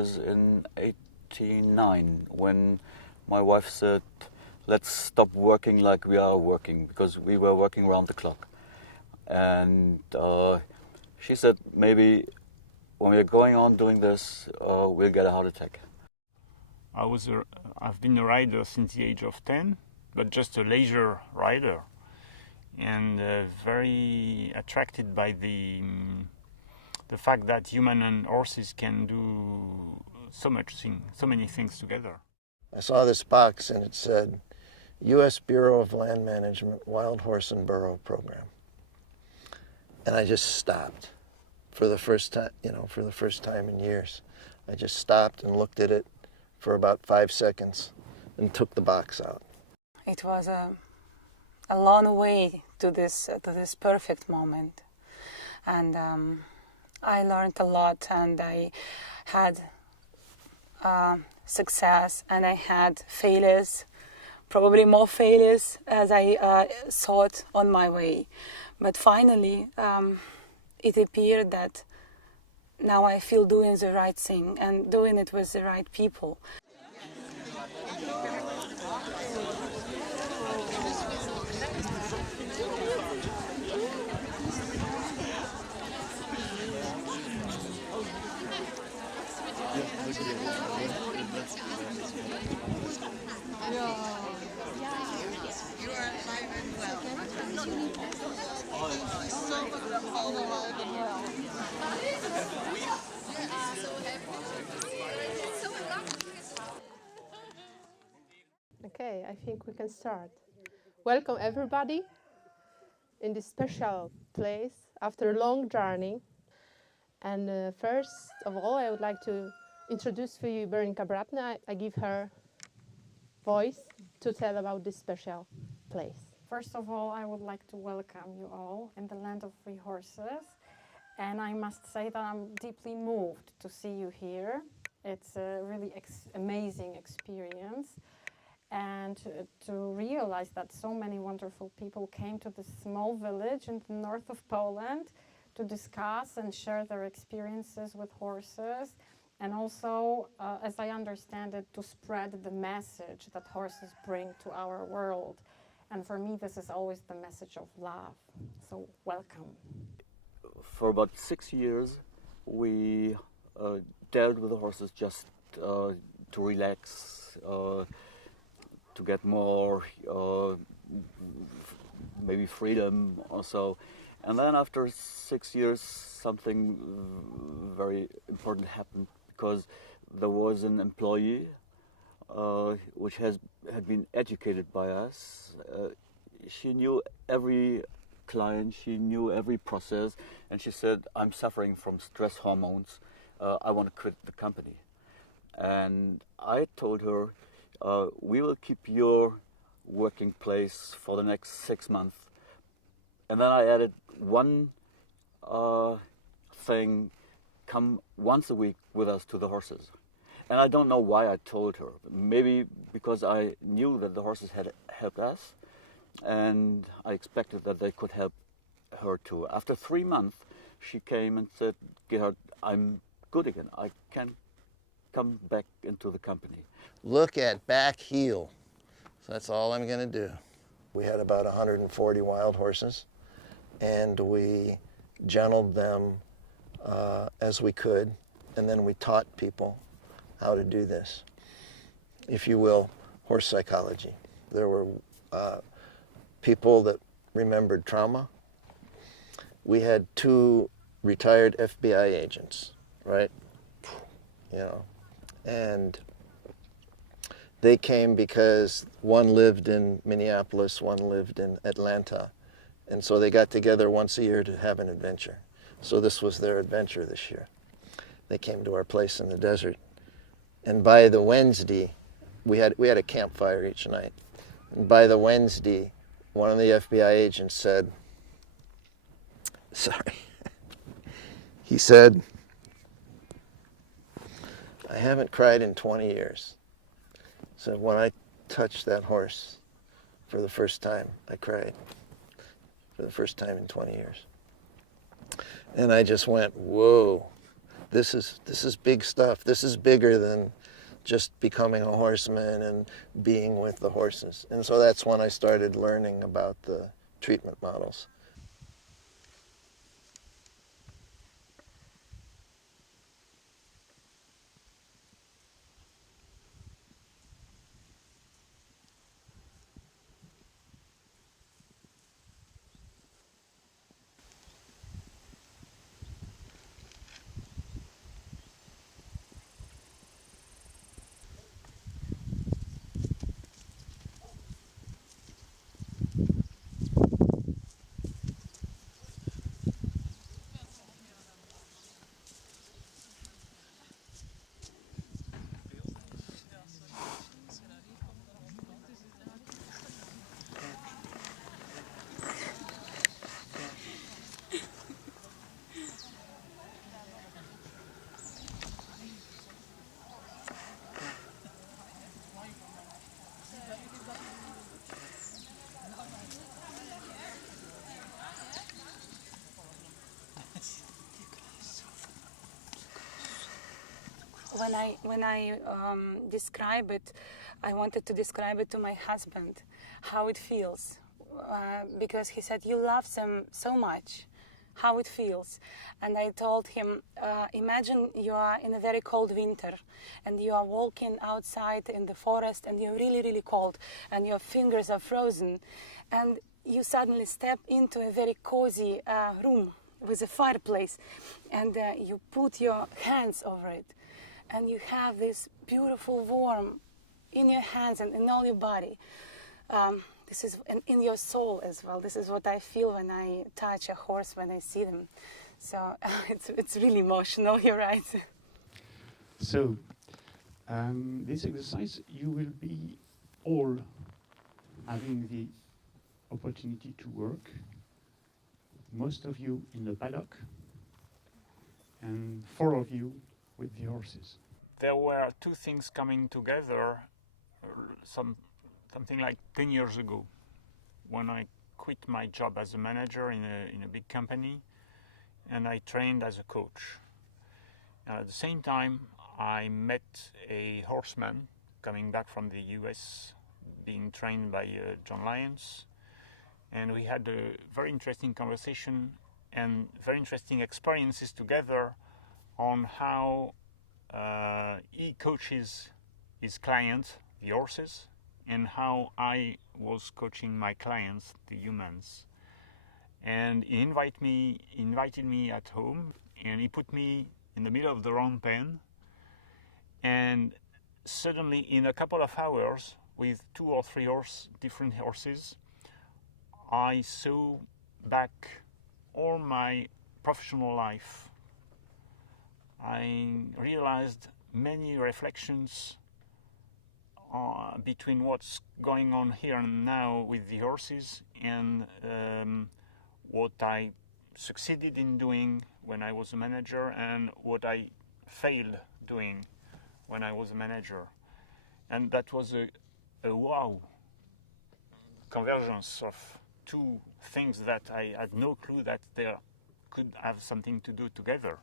was in '89 when my wife said, let's stop working like we are working, because we were working around the clock. And she said, maybe when we're going on doing this, we'll get a heart attack. I've been a rider since the age of 10, but just a leisure rider, and very attracted by the fact that human and horses can do so many things together. I saw this box and it said, U.S. Bureau of Land Management Wild Horse and Burro Program. And I just stopped for the first time in years. I just stopped and looked at it for about 5 seconds and took the box out. It was a long way to this perfect moment, and I learned a lot, and I had success, and I had failures, probably more failures as I thought on my way. But finally, it appeared that now I feel doing the right thing and doing it with the right people. You are alive and well. Okay, I think we can start. Welcome everybody in this special place after a long journey. And first of all, I would like to introduce for you Berenika Bratna. I give her voice to tell about this special place. First of all, I would like to welcome you all in the land of free horses. And I must say that I'm deeply moved to see you here. It's a really amazing experience. And to realize that so many wonderful people came to this small village in the north of Poland to discuss and share their experiences with horses. And also, as I understand it, to spread the message that horses bring to our world. And for me, this is always the message of love. So, welcome. For about 6 years, we dealt with the horses just to relax, to get more maybe freedom or so. And then after 6 years, something very important happened, because there was an employee which had been educated by us. She knew every client, she knew every process, and she said, I'm suffering from stress hormones. I want to quit the company. And I told her, we will keep your working place for the next 6 months. And then I added one thing, come once a week with us to the horses. And I don't know why I told her. Maybe because I knew that the horses had helped us, and I expected that they could help her too. After 3 months, she came and said, Gerhard, I'm good again. I can come back into the company. Look at back heel. So that's all I'm going to do. We had about 140 wild horses, and we gentled them as we could, and then we taught people how to do this. If you will, horse psychology. There were people that remembered trauma. We had 2 retired FBI agents, right? You know, and they came because one lived in Minneapolis, one lived in Atlanta. And so they got together once a year to have an adventure. So this was their adventure this year. They came to our place in the desert. And by the Wednesday, we had a campfire each night. And by the Wednesday, one of the FBI agents said, sorry, he said, I haven't cried in 20 years. So when I touched that horse for the first time, I cried for the first time in 20 years. And I just went, whoa, this is big stuff. This is bigger than just becoming a horseman and being with the horses. And so that's when I started learning about the treatment models. When I describe it, I wanted to describe it to my husband, how it feels, because he said, you love them so much, how it feels. And I told him, imagine you are in a very cold winter and you are walking outside in the forest and you're really, really cold and your fingers are frozen and you suddenly step into a very cozy room with a fireplace and you put your hands over it. And you have this beautiful warmth in your hands and in all your body. This is in your soul as well. This is what I feel when I touch a horse, when I see them. So it's really emotional, you're right. So, this exercise, you will be all having the opportunity to work, most of you in the paddock, and 4 of you with the horses. There were two things coming together something like 10 years ago when I quit my job as a manager in a big company and I trained as a coach. At the same time, I met a horseman coming back from the US being trained by John Lyons, and we had a very interesting conversation and very interesting experiences together on how he coaches his clients, the horses, and how I was coaching my clients, the humans. And he invited me at home, and he put me in the middle of the round pen, and suddenly in a couple of hours with 2 or 3 different horses, I saw back all my professional life. I realized many reflections between what's going on here and now with the horses and what I succeeded in doing when I was a manager and what I failed doing when I was a manager. And that was a wow convergence of 2 things that I had no clue that they could have something to do together.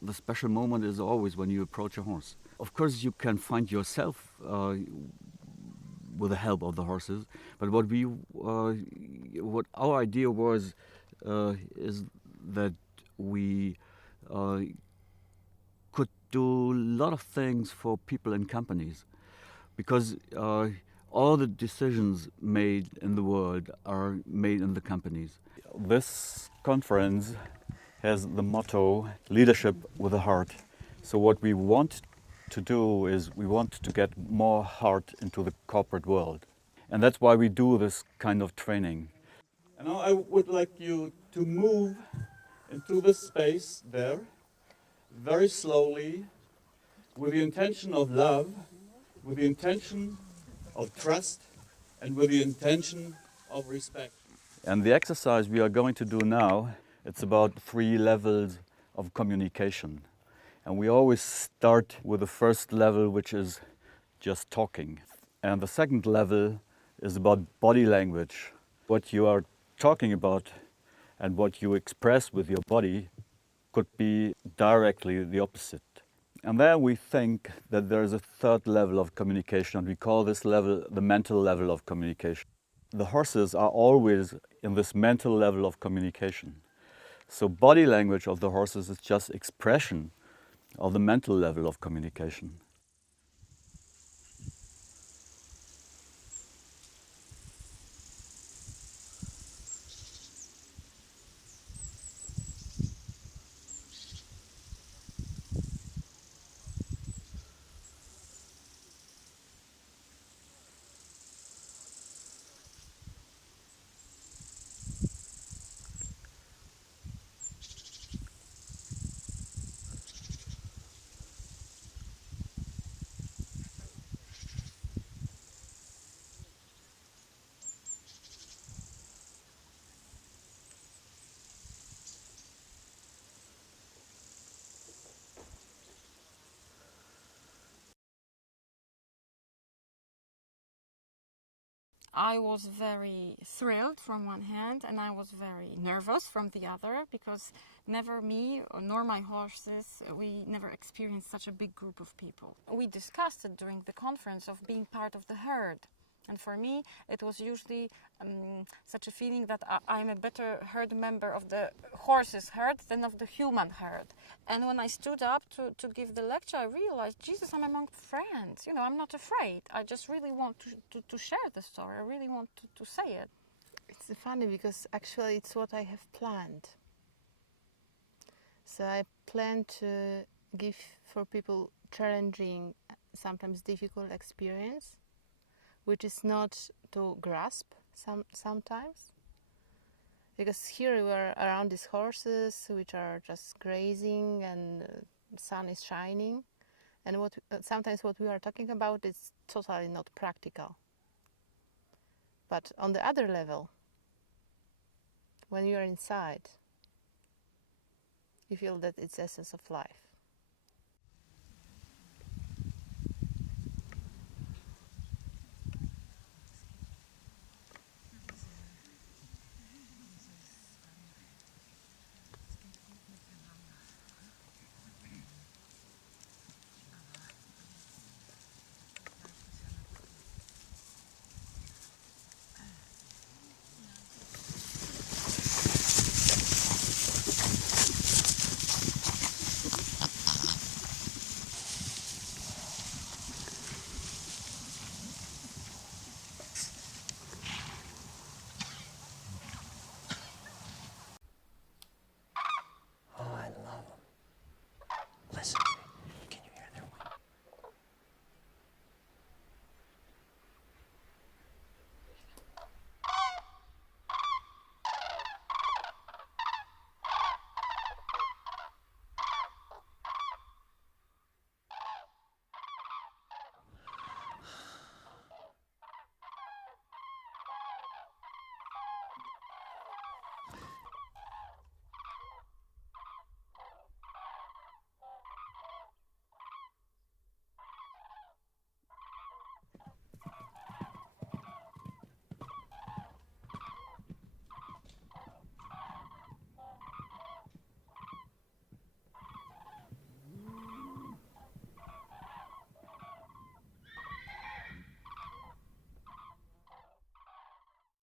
The special moment is always when you approach a horse. Of course, you can find yourself with the help of the horses, but what our idea was is that we could do a lot of things for people and companies, because all the decisions made in the world are made in the companies. This conference has the motto, leadership with a heart. So what we want to do is we want to get more heart into the corporate world. And that's why we do this kind of training. And now I would like you to move into the space there, very slowly, with the intention of love, with the intention of trust, and with the intention of respect. And the exercise we are going to do now, it's about 3 levels of communication. And we always start with the first level, which is just talking. And the second level is about body language, what you are talking about and what you express with your body could be directly the opposite. And then we think that there is a third level of communication, and we call this level the mental level of communication. The horses are always in this mental level of communication. So body language of the horses is just expression of the mental level of communication. I was very thrilled from one hand, and I was very nervous from the other, because never me nor my horses, we never experienced such a big group of people. We discussed it during the conference of being part of the herd. And for me, it was usually such a feeling that I'm a better herd member of the horses' herd than of the human herd. And when I stood up to give the lecture, I realized, Jesus, I'm among friends. You know, I'm not afraid. I just really want to share the story. I really want to say it. It's funny because actually it's what I have planned. So I plan to give for people challenging, sometimes difficult experience, which is not to grasp sometimes. Because here we are around these horses which are just grazing, and the sun is shining, and sometimes what we are talking about is totally not practical. But on the other level, when you are inside, you feel that it's the essence of life.